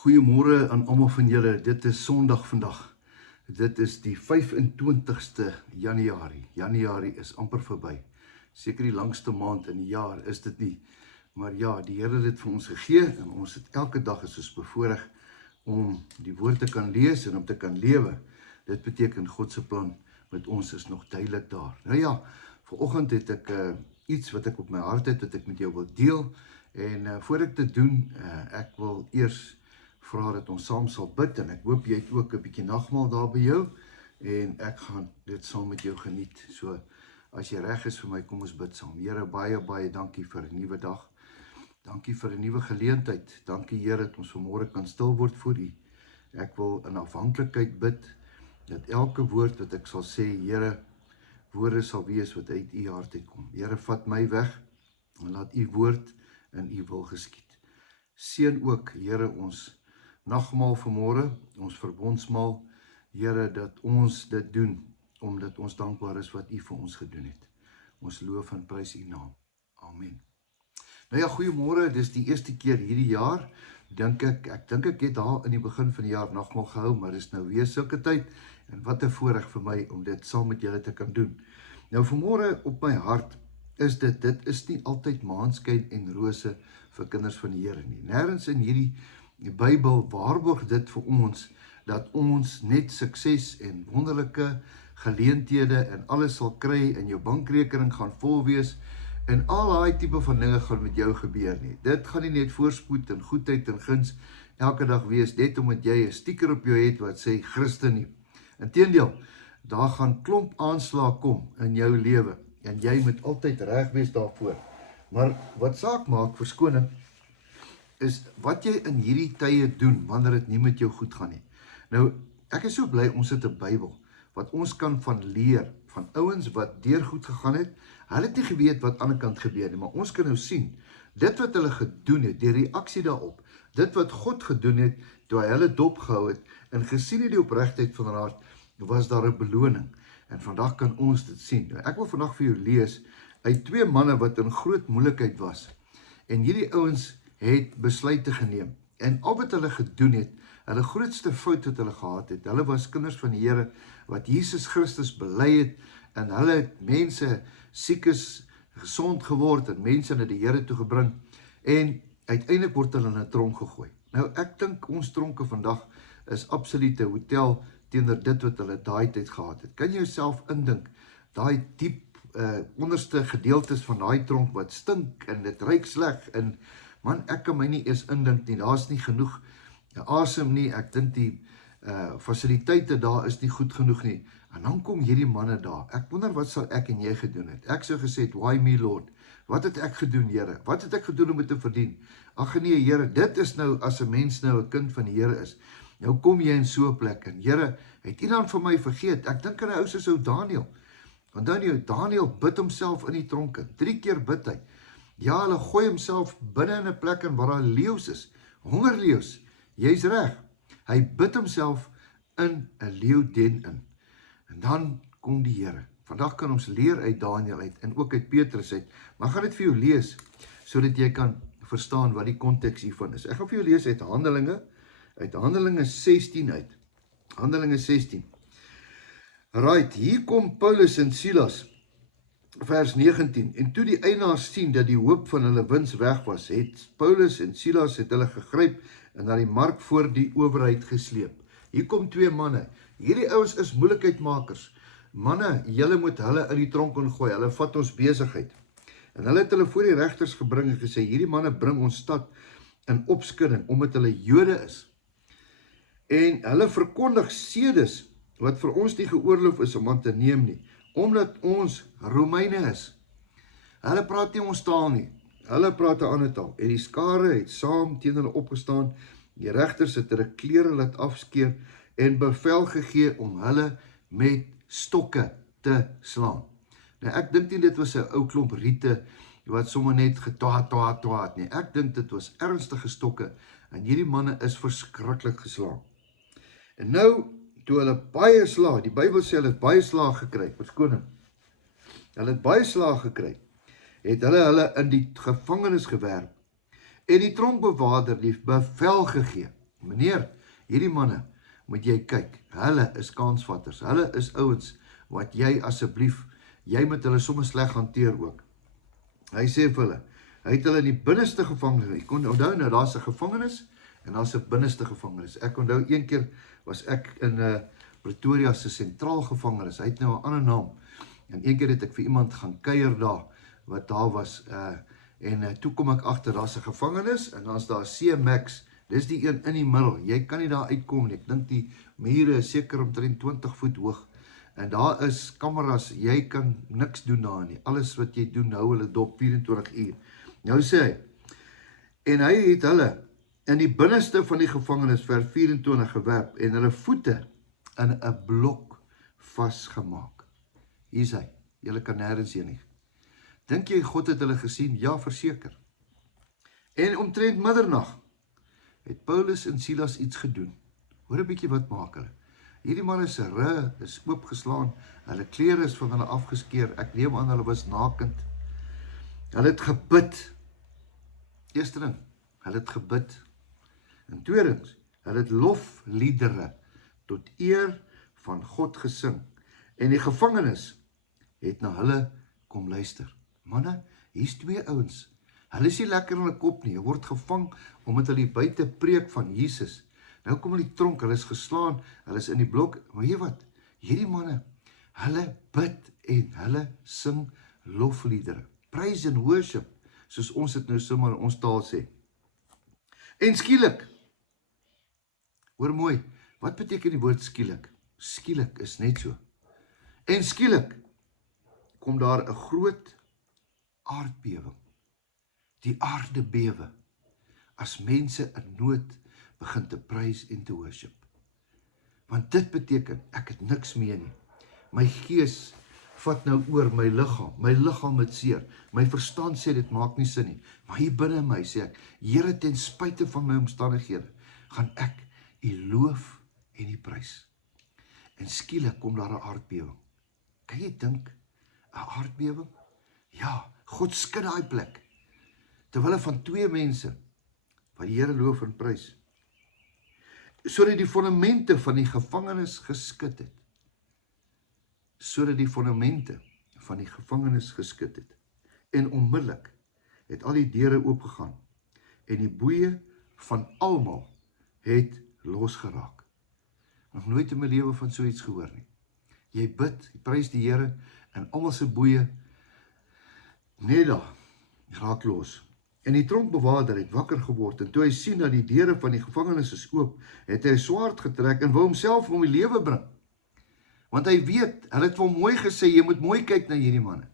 Goeiemôre aan almal van julle. Dit is Sondag vandag. Dit is die 25ste Januarie. Januarie is amper verby. Seker die langste maand in die jaar is dit nie. Maar ja, die Here het dit vir ons gegee en ons het elke dag is ons bevoorreg om die woord te kan lees en om te kan lewe. Dit beteken God se plan met ons is nog duidelik daar. Nou ja, vanoggend het ek iets wat ek op my hart het wat ek met jou wil deel. En voor ek dit doen, ek wil eers vra dat ons saam sal bid en ek hoop jy het ook 'n bietjie nagmaal daar by jou en ek gaan dit saam met jou geniet. So as jy reg is vir my, kom ons bid saam. Here, baie dankie vir 'n nuwe dag. Dankie vir 'n nuwe geleentheid. Dankie Here dat ons vanmôre kan stil word voor U. Ek wil in afhanklikheid bid dat elke woord wat ek sal sê, Here, woorde sal wees wat uit U hart uitkom. Here, vat my weg en laat U woord in U wil geskied. Seën ook, Here, ons nagmaal vanmôre, ons verbondsmaal, Here, dat ons dit doen, omdat ons dankbaar is wat U vir ons gedoen het. Ons loof en prys U naam. Amen. Nou ja, goeiemôre, dis die eerste keer hierdie jaar, ek dink ek het daar in die begin van die jaar nagmaal gehou, maar dis nou weer sulke tyd, en wat 'n voorreg vir my om dit saam met julle te kan doen. Nou vanmôre op my hart is dit is nie altyd maanskyn en rose vir kinders van die Here nie. Nêrens in hierdie Bybel waarborg dit vir ons, dat ons net sukses en wonderlike geleenthede en alles sal kry en jou bankrekening gaan vol wees en al daai tipe van dinge gaan met jou gebeur nie. Dit gaan nie net voorspoed en goedheid en guns elke dag wees, net omdat jy 'n stiker op jou het wat sê Christen nie. Inteendeel, daar gaan klomp aanslae kom in jou lewe en jy moet altyd reg wees daarvoor. Maar wat saak maak, verskoning, is wat jy in hierdie tye doen, wanneer dit nie met jou goed gaan nie. Nou, ek is so bly ons het 'n Bybel, wat ons kan van leer, van ouens wat deur goed gegaan het, hulle het nie geweet wat aan die kant gebeur nie, maar ons kan nou sien, dit wat hulle gedoen het, die reaksie daarop, dit wat God gedoen het, toe hy hulle dopgehou het, en gesien het die opregtheid van hulle hart, was daar 'n beloning, en vandag kan ons dit sien. Nou, ek wil vandag vir jou lees, uit 2 manne wat in groot moeilikheid was, en hierdie ouens het besluite geneem, en al wat hulle gedoen het, hulle grootste fout wat hulle gehad het, hulle was kinders van die Here, wat Jesus Christus bely het, en hulle het mense, siekes, gesond geword, en mense na die Here toe gebring, en uiteindelik word hulle in 'n tronk gegooi. Nou, ek dink ons tronke vandag is absolute hotel teenoor dit wat hulle daai tyd gehad het. Kan jy jouself indink, daai diep onderste gedeeltes van daai tronk wat stink, en dit ruik sleg, en man, ek kan my nie eers indink nie, daar is nie genoeg asem nie, ek dink die fasiliteite daar is nie goed genoeg nie, en dan kom hierdie manne daar, ek wonder wat sal ek en jy gedoen het, ek sou gesê het, why me Lord, wat het ek gedoen Here, wat het ek gedoen om dit te verdien, ag nee Here, dit is nou, as 'n mens nou 'n kind van die Here is, nou kom jy in so 'n plek, en Here, het U dan vir my vergeet, ek dink aan 'n ou soos ou Daniël, want Daniël bid homself in die tronke, 3 keer bid hy, ja, hulle gooi homself binne in 'n plek in waar daar leeu's is, hongerleeu's, jy's reg, hy bid homself in 'n leeuden in, en dan kom die Here. Vandag kan ons leer uit Daniël uit, en ook uit Petrus uit, maar ek gaan dit vir jou lees, sodat jy kan verstaan wat die konteks hiervan is. Ek gaan vir jou lees uit Handelinge 16 uit, Handelinge 16. Right, hier kom Paulus en Silas, vers 19, en toe die eienaars sien dat die hoop van hulle wins weg was, het Paulus en Silas het hulle gegryp en na die mark voor die owerheid gesleep. Hier kom 2 manne, hierdie ouens is moeilikheidmakers, manne, julle moet hulle in die tronk ingooi, hulle vat ons besigheid, en hulle het hulle voor die regters gebring en gesê, hierdie manne bring ons stad in opskudding, omdat hulle Jode is, en hulle verkondig sedes, wat vir ons nie geoorloof is om aan te neem nie, omdat ons Romeine is. Hulle praat nie ons taal nie, hulle praat 'n ander taal, en die skare het saam teen hulle opgestaan, die regters het hulle klere laat afskeer, en bevel gegee om hulle met stokke te slaan. Nou ek dink nie dit was 'n ou klomp riete, wat sommer net getwaat nie, ek dink dit was ernstige stokke, en hierdie manne is verskriklik geslaan. En nou, toe hulle baie slaag, die Bybel sê hulle het baie slaag gekry, verskoning, hulle het baie slaag gekry, het hulle in die gevangenis gewerp, en die tronkbewaarder die bevel gegee, Meneer, hierdie manne, moet jy kyk, hulle is kansvatters, hulle is ouens, wat jy asseblief, jy moet hulle soms sleg hanteer ook. Hy sê vir hulle, hy het hulle in die binneste gevangenis, ek kon onthou nou, daar is 'n gevangenis, en daar is 'n binneste gevangenis. Ek onthou, een keer was ek in Pretoria se sentraal gevangenis, hy het nou 'n ander naam, en een keer het ek vir iemand gaan kuier daar, wat daar was, en toe kom ek agter, daar is 'n gevangenis, en dan is daar C-Max, dis die een in die middel, jy kan nie daar uitkom nie, ek dink die mure is seker omtrent 20 voet hoog, en daar is kameras, jy kan niks doen daar nie, alles wat jy doen, hou hulle dop 24 uur. Nou sê hy, en hy het hulle in die binneste van die gevangenis vers 24 gewerp, en hulle voete in 'n blok vasgemaak. Hier is hy, julle kan nêrens heen nie. Dink jy God het hulle gesien? Ja, verseker. En omtrent middernag het Paulus en Silas iets gedoen. Hoor 'n bietjie wat maak hulle. Hierdie manne se rug is oopgeslaan, hulle klere is van hulle afgeskeer, ek neem aan hulle was nakend. Hulle het gebid. Eerste ding, hulle het gebid. En tweedens, hulle het lofliedere tot eer van God gesing. En die gevangenes het na hulle kom luister. Manne, hier's twee ouens. Hulle is nie lekker in hulle kop nie. Hulle word gevang omdat hulle buite preek van Jesus. Nou kom hulle die tronk, hulle is geslaan, hulle is in die blok. Maar weet wat? Hierdie manne, hulle bid en hulle sing lofliedere. Praise and worship, soos ons dit nou sommer in ons taal sê. En skielik, hoor mooi, wat beteken die woord skielik? Skielik is net so. En skielik kom daar 'n groot aardbewing. Die aarde bewe, as mense in nood begin te prys en te worship. Want dit beteken, ek het niks meer nie. My gees vat nou oor my liggaam het seer, my verstand sê dit maak nie sin nie, maar hier binne my sê ek, Here, ten spyte van my omstandighede, gaan ek U loof en U prys. En skielik kom daar 'n aardbewing. Kan jy dink, 'n aardbewing? Ja, God skud daai plek, terwille van twee mense, wat die Here loof en prys, sodat die fondamente van die gevangenis geskud het. Sodat die fondamente van die gevangenis geskud het. En onmiddellik het al die deure oopgegaan, en die boeie van almal het losgeraak. Nog nooit in my lewe van so iets gehoor nie. Jy bid, jy prys die Here, en almal se boeie, net daar, raak los. En die tronkbewaarder het wakker geword, en toe hy sien dat die deure van die gevangenis is oop, het hy 'n swaard getrek, en wou homself om die lewe bring. Want hy weet, hulle het vir hom mooi gesê, jy moet mooi kyk na hierdie manne.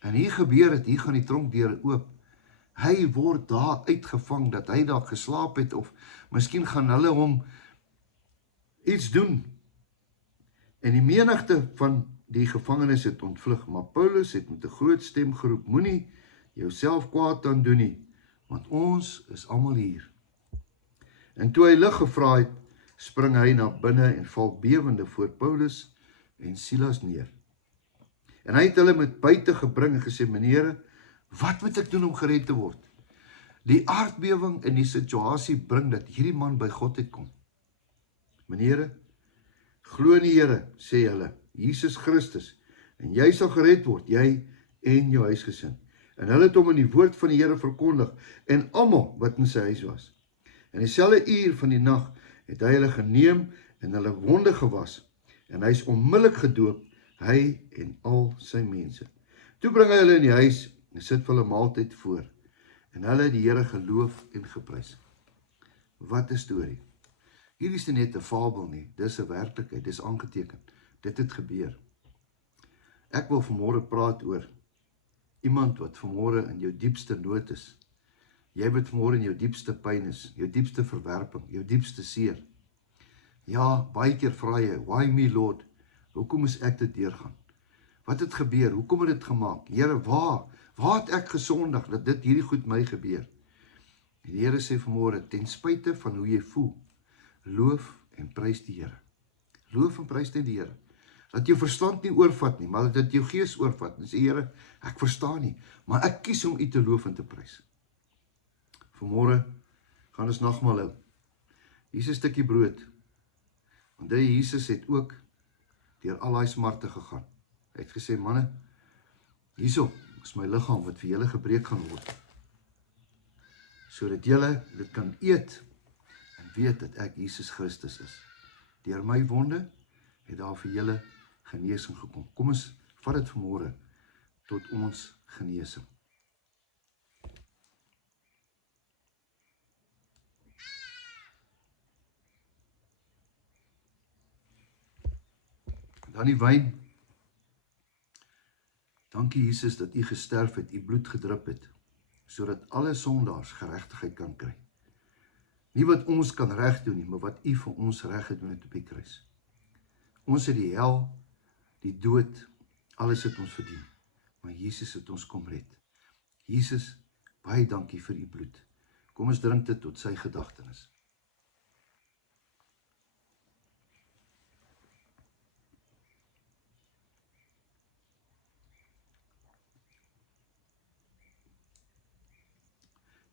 En hier gebeur het, hier gaan die tronkdeure oop. Hy word daar uitgevang, dat hy daar geslaap het, of miskien gaan hulle hom iets doen. En die menigte van die gevangenes het ontvlug, maar Paulus het met 'n groot stem geroep, moenie jouself kwaad aan doen nie, want ons is almal hier. En toe hy lig gevra het, spring hy na binne en val bewende voor Paulus en Silas neer. En hy het hulle met buite gebring en gesê, menere, wat moet ek doen om gered te word? Die aardbewing in die situasie bring dat hierdie man by God uitkom. Menere, glo in die Here, sê hulle, Jesus Christus, en jy sal gered word, jy en jou huisgesin. En hulle het hom in die woord van die Here verkondig, en almal wat in sy huis was. En dieselfde uur van die nag het hy hulle geneem en hulle wonde gewas, en hy is onmiddellik gedoop, hy en al sy mense. Toe bring hy hulle in die huis, en sit vir hulle maaltyd voor, en hulle het die Here geloof en geprys. Wat 'n storie. Hier is net 'n fabel nie, dis 'n werklikheid, dis aangeteken, dit het gebeur. Ek wil vanmôre praat oor iemand wat vanmôre in jou diepste nood is. Jy wat vanmôre in jou diepste pyn is, jou diepste verwerping, jou diepste seer. Ja, baie keer vra jy, why me Lord? Hoekom moes ek dit deurgaan? Wat het gebeur? Hoekom het dit gemaak? Here, waar het ek gesondig dat dit hierdie goed my gebeur? En die Here sê vanmôre, ten spyte van hoe jy voel, loof en prys die Here. Loof en prys die Here. Dat jou verstand nie oorvat nie, maar dat jou gees oorvat. En sê, Here, ek verstaan nie, maar ek kies om U te loof en te prys. Vanmôre gaan ons nagmaal hou. Hier is 'n stukkie brood. Want Jesus het ook deur al daai smarte gegaan. Hy het gesê, manne, hierso is my liggaam wat vir julle gebreek gaan word. Sodat julle dit kan eet en weet dat ek Jesus Christus is. Deur my wonde het daar vir julle genesing gekom. Kom ons vat dit vanmôre tot ons genesing. Dan die wyn. Dankie Jesus dat u gesterf het, u bloed gedrup het, sodat alle sondaars geregtigheid kan kry. Nie wat ons kan reg doen nie, maar wat u vir ons reg gedoen het op die kruis. Ons het die hel, die dood, alles het ons verdien. Maar Jesus het ons kom red. Jesus, baie dankie vir u bloed. Kom ons drink dit tot sy gedagtenis.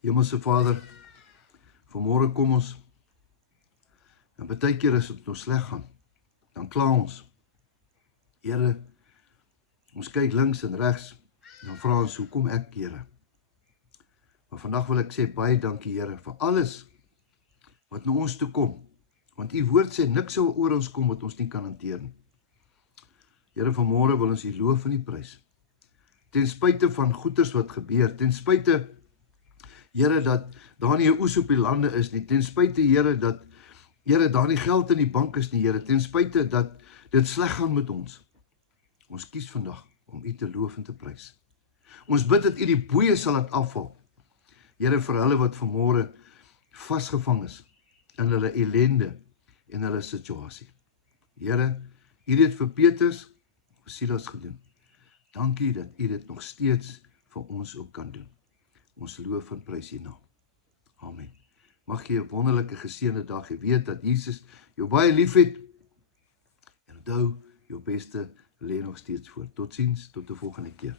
Hemelse Vader, vanmôre kom ons, en baie keer as dit ons sleg gaan, dan kla ons. Here, ons kyk links en regs, dan vra ons, hoekom ek, Here? Maar vandag wil ek sê, baie dankie, Here, vir alles wat na ons toe kom. Want u woord sê, niks sal oor ons kom wat ons nie kan hanteer nie. Here, vanmôre wil ons u loof en u prys. Ten spyte van goeders wat gebeur, ten spyte, Here, dat daar nie 'n oes op die lande is nie, ten spyte, Here, dat, Here, daar nie geld in die bank is nie, Here, ten spyte dat dit sleg gaan met ons. Ons kies vandag om u te loof en te prys. Ons bid dat u die boeie sal laat afval. Here, vir hulle wat vanmôre vasgevang is in hulle ellende en hulle situasie. Here, u het dit vir Petrus, vir Silas gedoen. Dankie dat u dit nog steeds vir ons ook kan doen. Ons loof en prys u naam. Amen. Mag jy 'n wonderlike geseënde dag hê. Weet dat Jesus jou baie lief het. En onthou, jou beste lê nog steeds voor. Totsiens, tot 'n volgende keer.